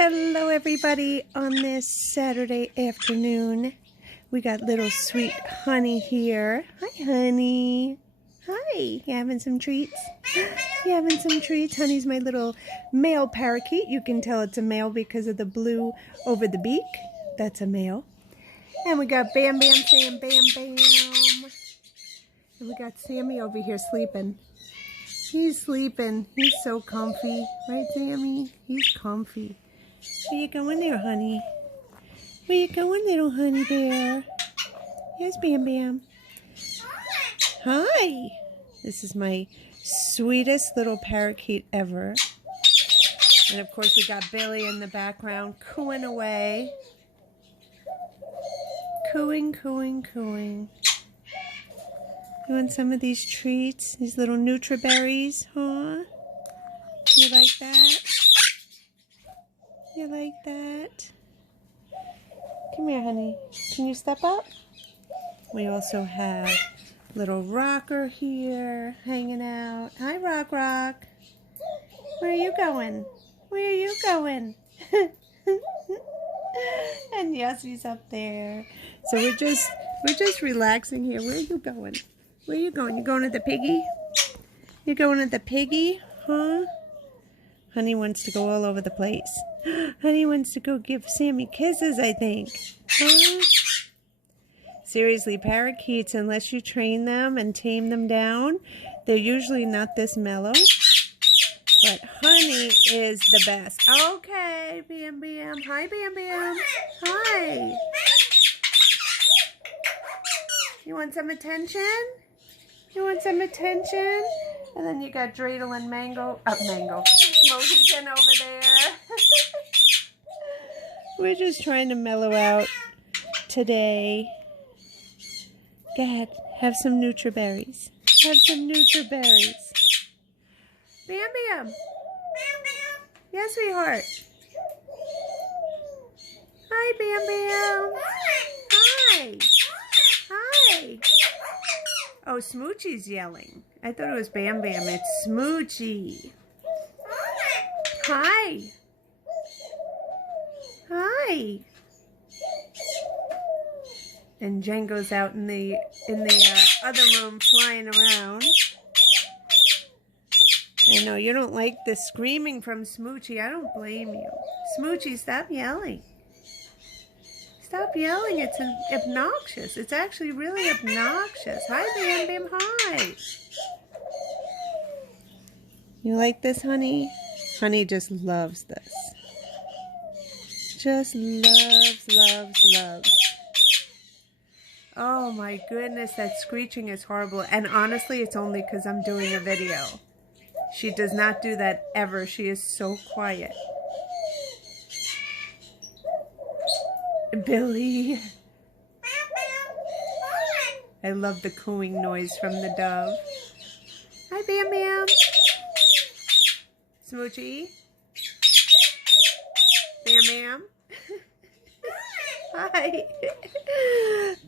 Hello everybody on this Saturday afternoon. We got little sweet Honey here. Hi Honey. Hi. You having some treats? You having some treats? Honey's my little male parakeet. You can tell it's a male because of the blue over the beak. That's a male. And we got Bam Bam saying Bam Bam. And we got Sammy over here sleeping. He's sleeping. He's so comfy. Right, Sammy? He's comfy. Where you going there, honey? Where you going, little honey bear? Yes, Bam Bam. Hi. This is my sweetest little parakeet ever. And of course we got Billy in the background cooing away. Cooing, cooing, cooing. You want some of these treats? These little Nutriberries, huh? You like that? You like that? Come here, honey. Can you step up? We also have little Rocker here hanging out. Hi, Rock Rock. Where are you going? Where are you going? And Yossi's up there. So we're just relaxing here. Where are you going? Where are you going? You going to the piggy? You going to the piggy? Huh? Honey wants to go all over the place. Honey wants to go give Sammy kisses, I think. Huh? Seriously, parakeets, unless you train them and tame them down, they're usually not this mellow. But Honey is the best. Okay, Bam Bam. Hi, Bam Bam. Hi. You want some attention? You want some attention? And then you got Dreidel and Mohican over there. We're just trying to mellow out today. Go ahead, have some Nutriberries. Have some Nutriberries. Bam Bam. Yes, sweetheart. Hi, Bam Bam. Hi. Hi. Oh, Smoochie's yelling. I thought it was Bam Bam. It's Smoochie. Hi. Hi. And Django's out in the other room flying around. I know you don't like the screaming from Smoochie. I don't blame you. Smoochie, stop yelling. Stop yelling. It's obnoxious. It's actually really obnoxious. Hi, Bam Bam. Hi. You like this, Honey? Honey just loves this. Just loves, loves, loves. Oh my goodness, that screeching is horrible. And honestly, it's only because I'm doing a video. She does not do that ever. She is so quiet. Billy. I love the cooing noise from the dove. Hi, Bam Bam. Smoochie. Bam Bam. Hi.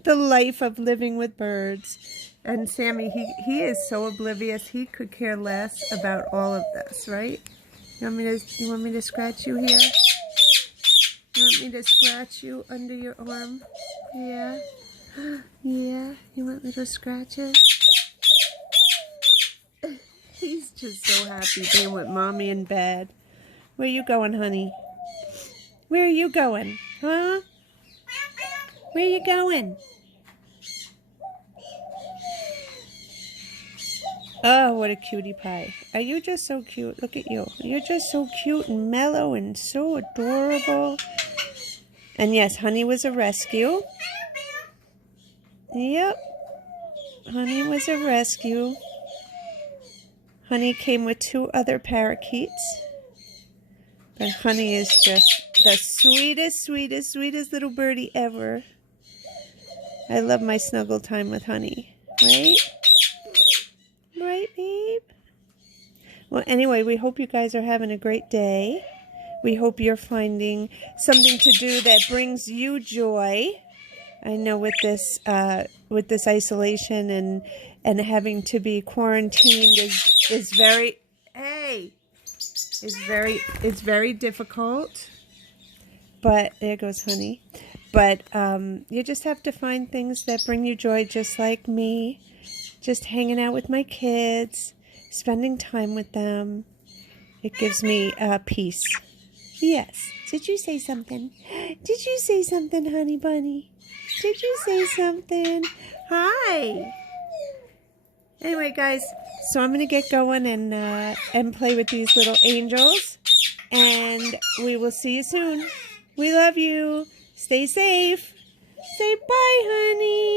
The life of living with birds. And Sammy, he is so oblivious. He could care less about all of this, right? You want me to scratch you here? You want me to scratch you under your arm? Yeah? Yeah? You want little scratches? He's just so happy being with Mommy in bed. Where you going, honey? Where are you going? Huh? Where you going? Oh, what a cutie pie. Are you just so cute? Look at you. You're just so cute and mellow and so adorable. And yes, Honey was a rescue. Yep. Honey was a rescue. Honey came with 2 other parakeets. But Honey is just the sweetest, sweetest, sweetest little birdie ever. I love my snuggle time with Honey. Right? Right, babe? Well, anyway, we hope you guys are having a great day. We hope you're finding something to do that brings you joy. I know with this isolation and having to be quarantined is very difficult. But there goes Honey. But you just have to find things that bring you joy, just like me. Just hanging out with my kids, spending time with them. It gives me peace. Yes. Did you say something? Did you say something, honey bunny? Did you say something? Hi. Anyway, guys, so I'm going to get going and play with these little angels. And we will see you soon. We love you. Stay safe. Say bye, honey.